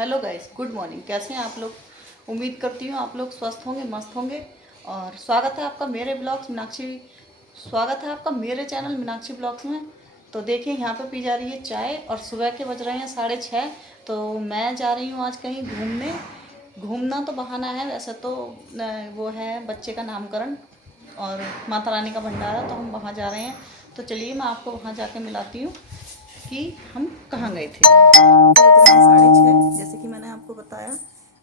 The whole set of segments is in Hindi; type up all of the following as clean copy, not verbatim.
Hello guys, good morning. कैसे हैं आप लोग? उम्मीद करती हूँ आप लोग स्वस्थ होंगे, मस्त होंगे। और स्वागत है आपका मेरे ब्लॉग्स मीनाक्षी स्वागत है आपका मेरे चैनल मीनाक्षी ब्लॉग्स में। तो देखिए, यहाँ पे पी जा रही है चाय और सुबह के बज रहे हैं 6:30। तो मैं जा रही हूँ आज कहीं घूमने। घूमना तो बहाना है, वैसे तो वो है बच्चे का नामकरण और माता रानी का भंडारा, तो हम वहाँ जा रहे हैं। तो चलिए मैं आपको वहाँ जाके मिलाती हूँ कि हम कहाँ गए थे। बज रहे हैं 6:30, जैसे कि मैंने आपको बताया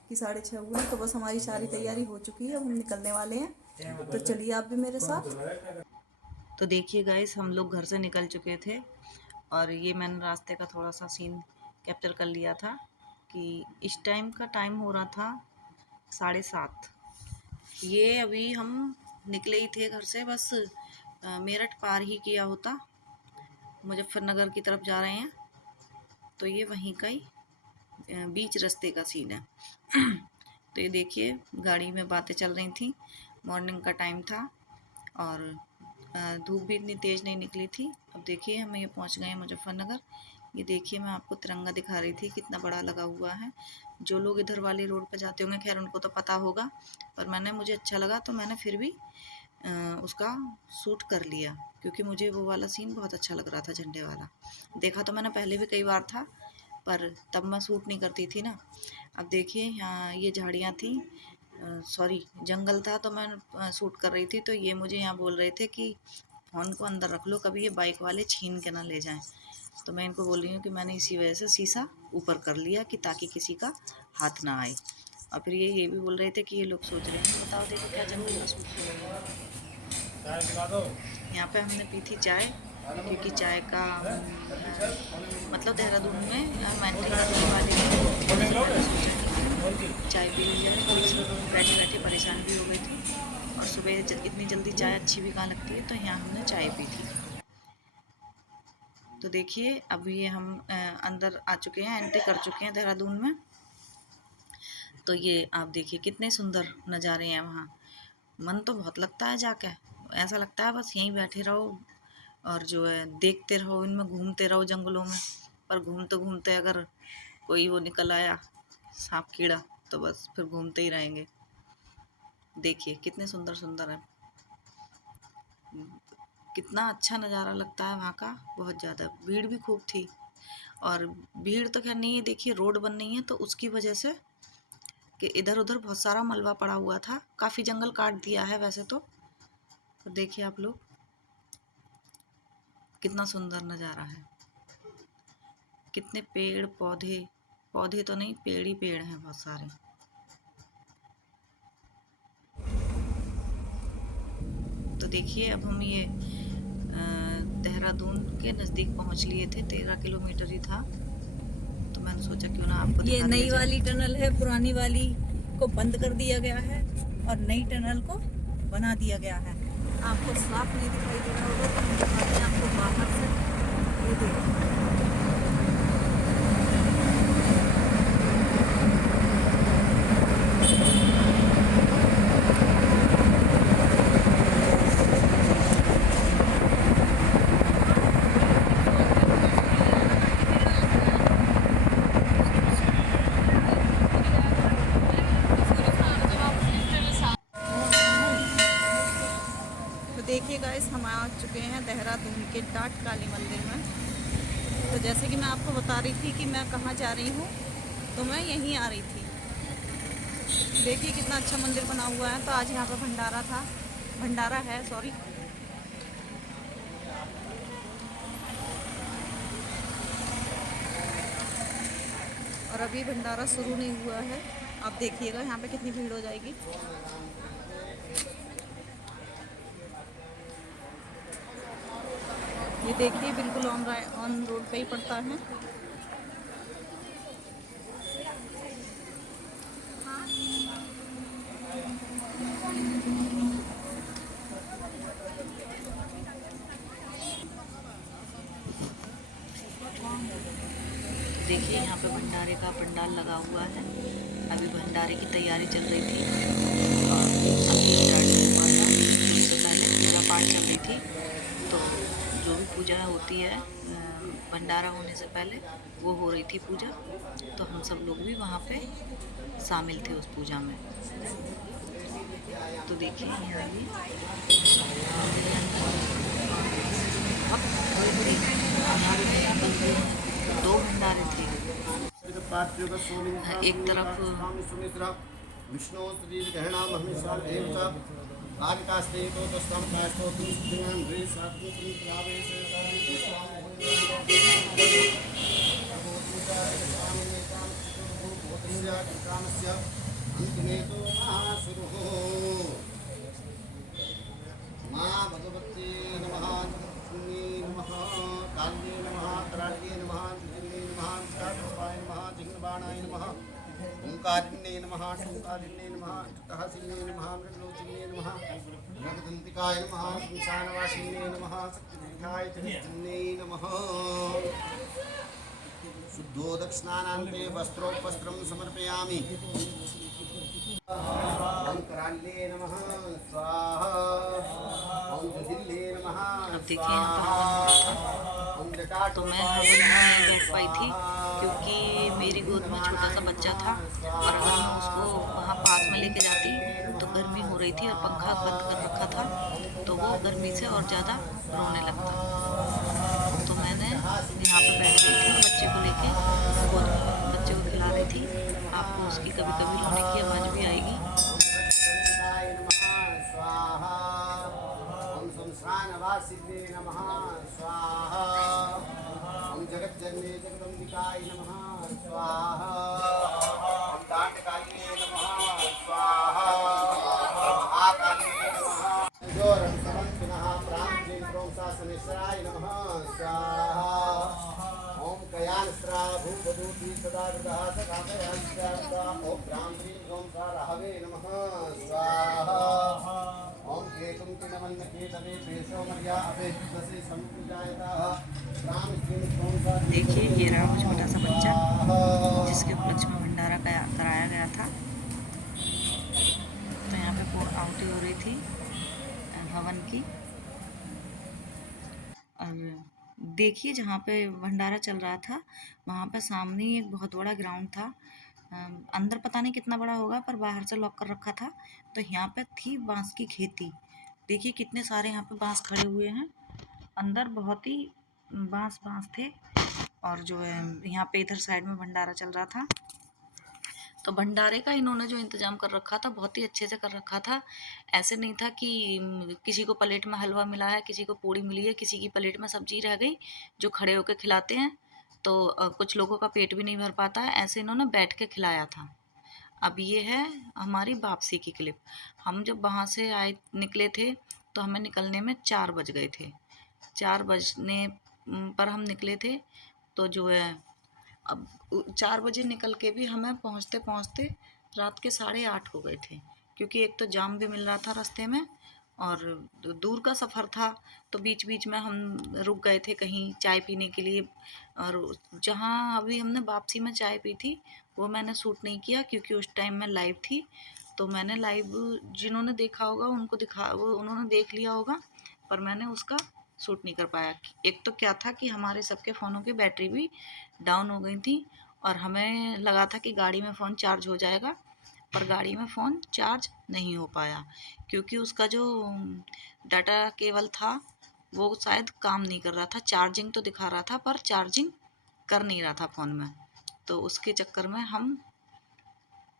कि 6:30 हुए हैं। तो बस हमारी सारी तैयारी हो चुकी है, अब हम निकलने वाले हैं। तो चलिए आप भी मेरे साथ। तो देखिए गाइस, हम लोग घर से निकल चुके थे और ये मैंने रास्ते का थोड़ा सा सीन कैप्चर कर लिया था कि इस टाइम का टाइम हो रहा था 7:30। ये अभी हम निकले ही थे घर से, बस मेरठ पार ही किया होता, मुजफ्फरनगर की तरफ जा रहे हैं। तो ये वहीं का ही बीच रास्ते का सीन है। तो ये देखिए, गाड़ी में बातें चल रही थी, मॉर्निंग का टाइम था और धूप भी इतनी तेज़ नहीं निकली थी। अब देखिए हम ये पहुंच गए हैं मुजफ्फरनगर। ये देखिए, मैं आपको तिरंगा दिखा रही थी, कितना बड़ा लगा हुआ है। जो लोग इधर वाली रोड पर जाते होंगे, खैर उनको तो पता होगा, पर मुझे अच्छा लगा तो मैंने फिर भी उसका शूट कर लिया, क्योंकि मुझे वो वाला सीन बहुत अच्छा लग रहा था, झंडे वाला। देखा तो मैंने पहले भी कई बार था, पर तब मैं शूट नहीं करती थी ना। अब देखिए, यहाँ ये झाड़ियाँ थी, सॉरी जंगल था, तो मैं शूट कर रही थी। तो ये मुझे यहाँ बोल रहे थे कि फ़ोन को अंदर रख लो, कभी ये बाइक वाले छीन के ना ले जाएं। तो मैं इनको बोल रही हूँ कि मैंने इसी वजह से शीशा ऊपर कर लिया कि ताकि किसी का हाथ ना आए। और फिर ये भी बोल रहे थे कि ये लोग सोच रहे हैं, बताओ देखो क्या जंगल का शूट हो रहा है। यहाँ पे हमने पी थी चाय, क्योंकि चाय का मतलब देहरादून में हम एंट्री करने वाले थे, तो मैंने सोचा कि चाय पी ली जाए। थोड़ी सी बैठे बैठे परेशान भी हो गई थी, और सुबह इतनी जल्दी चाय अच्छी भी कहाँ लगती है, तो यहाँ हमने चाय पी थी। तो देखिए, अभी ये हम अंदर आ चुके हैं, एंट्री कर चुके हैं देहरादून में। तो ये आप देखिए कितने सुंदर नज़ारे हैं वहाँ। मन तो बहुत लगता है जाके, ऐसा लगता है बस यहीं बैठे रहो और जो है देखते रहो, इनमें घूमते रहो जंगलों में। पर घूमते घूमते अगर कोई वो निकल आया सांप कीड़ा, तो बस फिर घूमते ही रहेंगे। देखिए कितने सुंदर सुंदर है, कितना अच्छा नज़ारा लगता है वहाँ का। बहुत ज़्यादा भीड़ भी खूब थी, और भीड़ तो खैर नहीं है, देखिए रोड बन रही है तो उसकी वजह से कि इधर उधर बहुत सारा मलबा पड़ा हुआ था, काफ़ी जंगल काट दिया है वैसे तो। देखिए आप लोग, कितना सुंदर नज़ारा है, कितने पेड़ पौधे, पौधे तो नहीं पेड़ ही पेड़ हैं बहुत सारे। तो देखिए, अब हम ये देहरादून के नज़दीक पहुंच लिए थे, 13 किलोमीटर ही था। तो मैंने सोचा क्यों ना आपको ये दिखा नई दिया वाली जाए। टनल है, पुरानी वाली को बंद कर दिया गया है और नई टनल को बना दिया गया है। आपको साफ नहीं दिखाई दे रहा होगा, तो हम दिखाते हैं आपको बाहर से। ये देखिए, तो देखिए गाइस, हम आ चुके हैं देहरादून के डाट काली मंदिर में। तो जैसे कि मैं आपको बता रही थी कि मैं कहाँ जा रही हूँ, तो मैं यहीं आ रही थी। देखिए कितना अच्छा मंदिर बना हुआ है। तो आज यहाँ पे भंडारा था, भंडारा है सॉरी। और अभी भंडारा शुरू नहीं हुआ है। आप देखिएगा यहाँ पे कितनी भीड़ हो जाएगी। ये देखिए, बिल्कुल ऑन रोड पे ही पड़ता है। देखिए, यहाँ पे भंडारे का पंडाल लगा हुआ है, अभी भंडारे की तैयारी चल रही थी और अभी स्टार्ट हुआ था। उससे पहले पूजा पाठ चल रही थी, तो जो भी पूजा होती है भंडारा होने से पहले, वो हो रही थी पूजा। तो हम सब लोग भी वहाँ पे शामिल थे उस पूजा में। तो देखिए यहाँ ये दो भंडारे थे। एक तरफ विष्णु श्री ग्रहणा महिषाल एवं आदिकास्ते तो दस्तम कास्तो तुष्टिमान रे सात्विक प्रावेश कामस्य अंतमे तो महासुरः मां भगवते नमः लक्ष्मी नमः काल्ये नमः कराळ्ये नमः जिन्ने नमः कालरूपाय नमः जिह्वाणाय नमः ओंकारिण्ये नमः शोकारिण्ये नमः टकहसिन्ये नमः मृगलोचिन्ये नमः मृगदन्तिकाय नमः श्मशानवासिन्ये नमः शक्तिपीठाय चिन्ने नमः शुद्धोदकस्नानान्ते वस्त्रोपस्त्रं समर्पयामि ओं कराळ्ये नमः स्वाहा ओं जटिल्ये नमः अब देखिए यहाँ पर हवन हो रहा था, तो मैं हवन में नहीं बैठ पाई थी क्योंकि मेरी गोद में छोटा सा बच्चा था और अगर मैं उसको वहाँ पास में लेके जाती तो गर्मी हो रही थी और पंखा बंद कर रखा था, तो वो गर्मी से और ज़्यादा रोने लगता। तो मैंने यहाँ पे बैठ रही थी बच्चे को लेके, गोद में बच्चे को खिला रही थी। आपको उसकी कभी कभी रोने की आवाज़ भी आएगी। शमशानवासिने नमः स्वाहा ओं जगज्जनने जगदम्बिकाय नमः स्वाहा ओं दाण्डकालिने नमः स्वाहा महाकालिने नमः जोरं समन्विनः प्राञ्जलिं प्रोंसासनेश्वराय नमः स्वाहा ओं कयानस्रा भूपदूती सदा कृतः सदाभयास्यार्था ओं ब्राह्मणीं प्रोंसा राहवे नमः स्वाहा ओम केतुं किनमन्न केतवे पेशो मर्या अपेक्षसे संपूजायताः राम श्री प्रोंसा। देखिए ये रहा वो छोटा सा बच्चा जिसके उपलक्ष्य में भंडारा कराया गया था। तो यहाँ पे आहुति हो रही थी हवन की। और देखिए जहाँ पे भंडारा चल रहा था वहाँ पे सामने ही एक बहुत बड़ा ग्राउंड था। अंदर पता नहीं कितना बड़ा होगा पर बाहर से लॉक कर रखा था। तो यहाँ पे थी बांस की खेती। देखिए कितने सारे यहाँ पे बांस खड़े हुए हैं। अंदर बहुत ही बांस थे। और जो है यहाँ पे इधर साइड में भंडारा चल रहा था। तो भंडारे का इन्होंने जो इंतज़ाम कर रखा था बहुत ही अच्छे से कर रखा था। ऐसे नहीं था कि किसी को प्लेट में हलवा मिला है, किसी को पूड़ी मिली है, किसी की प्लेट में सब्जी रह गई जो खड़े होकर खिलाते हैं तो कुछ लोगों का पेट भी नहीं भर पाता है। ऐसे इन्होंने बैठ के खिलाया था। अब ये है हमारी वापसी की क्लिप। हम जब वहाँ से निकले थे तो हमें निकलने में 4 बज गए थे। 4 बजने पर हम निकले थे तो जो है अब 4 बजे निकल के भी हमें पहुँचते पहुँचते रात के 8:30 हो गए थे, क्योंकि एक तो जाम भी मिल रहा था रास्ते में और दूर का सफ़र था। तो बीच बीच में हम रुक गए थे कहीं चाय पीने के लिए। और जहाँ अभी हमने वापसी में चाय पी थी वो मैंने शूट नहीं किया क्योंकि उस टाइम मैं लाइव थी। तो मैंने लाइव जिन्होंने देखा होगा उन्होंने देख लिया होगा, पर मैंने उसका शूट नहीं कर पाया। एक तो क्या था कि हमारे सबके फ़ोनों की बैटरी भी डाउन हो गई थी और हमें लगा था कि गाड़ी में फ़ोन चार्ज हो जाएगा, पर गाड़ी में फ़ोन चार्ज नहीं हो पाया क्योंकि उसका जो डाटा केबल था वो शायद काम नहीं कर रहा था। चार्जिंग तो दिखा रहा था पर चार्जिंग कर नहीं रहा था फ़ोन में। तो उसके चक्कर में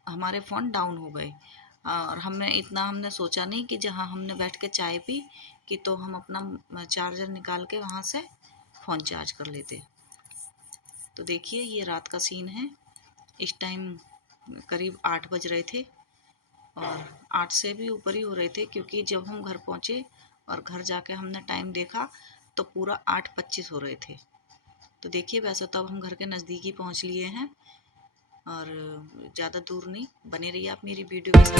हमारे फ़ोन डाउन हो गए। और हमने सोचा नहीं कि जहाँ हमने बैठ के चाय पी कि तो हम अपना चार्जर निकाल के वहाँ से फ़ोन चार्ज कर लेते। तो देखिए ये रात का सीन है। इस टाइम करीब 8 बज रहे थे और 8 से भी ऊपर ही हो रहे थे क्योंकि जब हम घर पहुँचे और घर जाके हमने टाइम देखा तो पूरा 8:25 हो रहे थे। तो देखिए वैसे तो अब हम घर के नज़दीक ही पहुँच लिए हैं और ज़्यादा दूर नहीं। बने रहिए आप मेरी वीडियो के साथ।